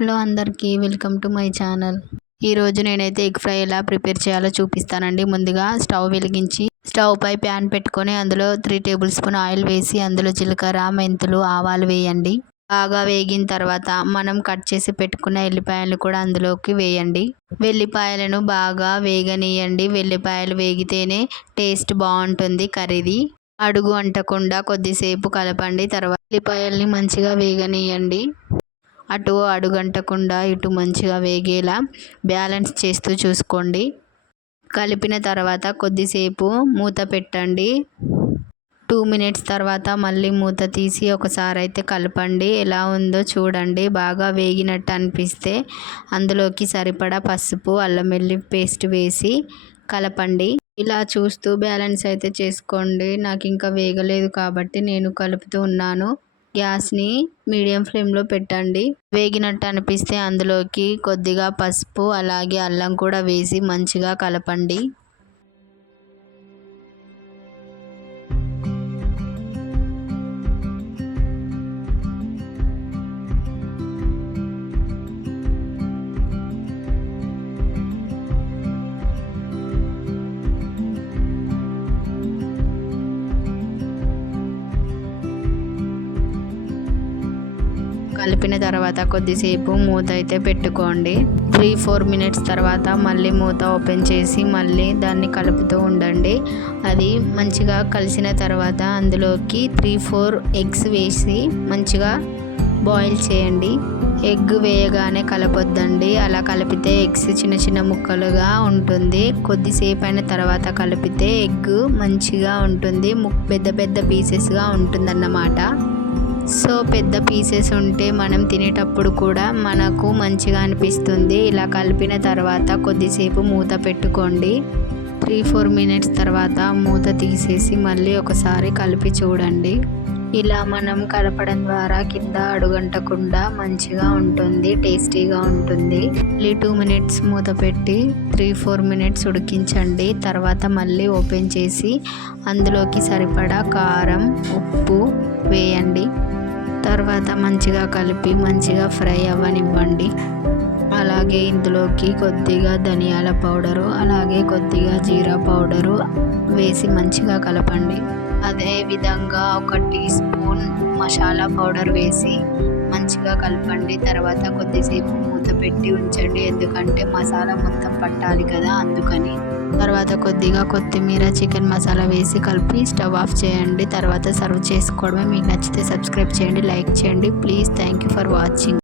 Hello అందరికీ welcome to my channel. ఈరోజు నేనైతే ఎగ్ ఫ్రై ఎలా ప్రిపేర్ చేయాలో చూపిస్తానండి. ముందుగా స్టవ్ వెలిగించి స్టవ్ పై ప్యాన్ పెట్టుకొని అందులో 3 టేబుల్ స్పూన్ ఆయిల్ వేసి అందులో జీలకర్ర, మెంతులు, ఆవాలు వేయండి. బాగా వేగిన తర్వాత మనం కట్ చేసి పెట్టుకున్న ఎల్లిపాయలు కూడా అందులోకి వేయండి. వెల్లిపాయలను బాగా వేగనీయండి. వెల్లిపాయలు వేగితేనే టేస్ట్ బాగుంటుంది కర్రీది. అడుగు అంటకుండా కొద్దిసేపు కలపండి. తర్వాత ఎల్లిపాయల్ని మంచిగా వేగనీయండి. అటు అడుగంటకుండా ఇటు మంచిగా వేగేలా బ్యాలెన్స్ చేస్తూ చూసుకోండి. కలిపిన తర్వాత కొద్దిసేపు మూత పెట్టండి. 2 మినిట్స్ తర్వాత మళ్ళీ మూత తీసి ఒకసారి అయితే కలపండి. ఎలా ఉందో చూడండి. బాగా వేగినట్టు అనిపిస్తే అందులోకి సరిపడా పసుపు, అల్లం వెల్లుల్లి పేస్ట్ వేసి కలపండి. ఇలా చూస్తూ బ్యాలెన్స్ అయితే చేసుకోండి. నాకు ఇంకా వేగలేదు కాబట్టి నేను కలుపుతూ ఉన్నాను. గ్యాస్ని మీడియం ఫ్లేమ్లో పెట్టండి. వేగినట్టు అనిపిస్తే అందులోకి కొద్దిగా పసుపు అలాగే అల్లం కూడా వేసి మంచిగా కలపండి. కలిపిన తర్వాత కొద్దిసేపు మూత అయితే పెట్టుకోండి. 3-4 మినిట్స్ తర్వాత మళ్ళీ మూత ఓపెన్ చేసి మళ్ళీ దాన్ని కలుపుతూ ఉండండి. అది మంచిగా కలిసిన తర్వాత అందులోకి 3-4 ఎగ్స్ వేసి మంచిగా బాయిల్ చేయండి. ఎగ్ వేయగానే కలపొద్దండి. అలా కలిపితే ఎగ్స్ చిన్న చిన్న ముక్కలుగా ఉంటుంది. కొద్దిసేపు అయిన తర్వాత కలిపితే ఎగ్ మంచిగా ఉంటుంది. పెద్ద పెద్ద పీసెస్గా ఉంటుందన్నమాట. సో పెద్ద పీసెస్ ఉంటే మనం తినేటప్పుడు కూడా మనకు మంచిగా అనిపిస్తుంది. ఇలా కలిపిన తర్వాత కొద్దిసేపు మూత పెట్టుకోండి. 3-4 మినిట్స్ తర్వాత మూత తీసేసి మళ్ళీ ఒకసారి కలిపి చూడండి. ఇలా మనం కలపడం ద్వారా కింద అడుగంటకుండా మంచిగా ఉంటుంది, టేస్టీగా ఉంటుంది. మళ్ళీ 2 మినిట్స్ మూత పెట్టి 3-4 మినిట్స్ ఉడికించండి. తర్వాత మళ్ళీ ఓపెన్ చేసి అందులోకి సరిపడా కారం, ఉప్పు వేయండి. తర్వాత మంచిగా కలిపి మంచిగా ఫ్రై అవ్వనివ్వండి. అలాగే ఇందులోకి కొద్దిగా ధనియాల పౌడరు అలాగే కొద్దిగా జీరా పౌడరు వేసి మంచిగా కలపండి. అదే విధంగా 1 టీ స్పూన్ మసాలా పౌడర్ వేసి మంచిగా కలపండి. తర్వాత కొద్దిసేపు మూత పెట్టి ఉంచండి. ఎందుకంటే మసాలా మొత్తం పట్టాలి కదా, అందుకని. తర్వాత కొద్దిగా కొత్తిమీర, చికెన్ మసాలా వేసి కలిపి స్టవ్ ఆఫ్ చేయండి. తర్వాత సర్వ్ చేసుకోవడమే. మీకు నచ్చితే సబ్స్క్రైబ్ చేయండి, లైక్ చేయండి please. Thank you for watching.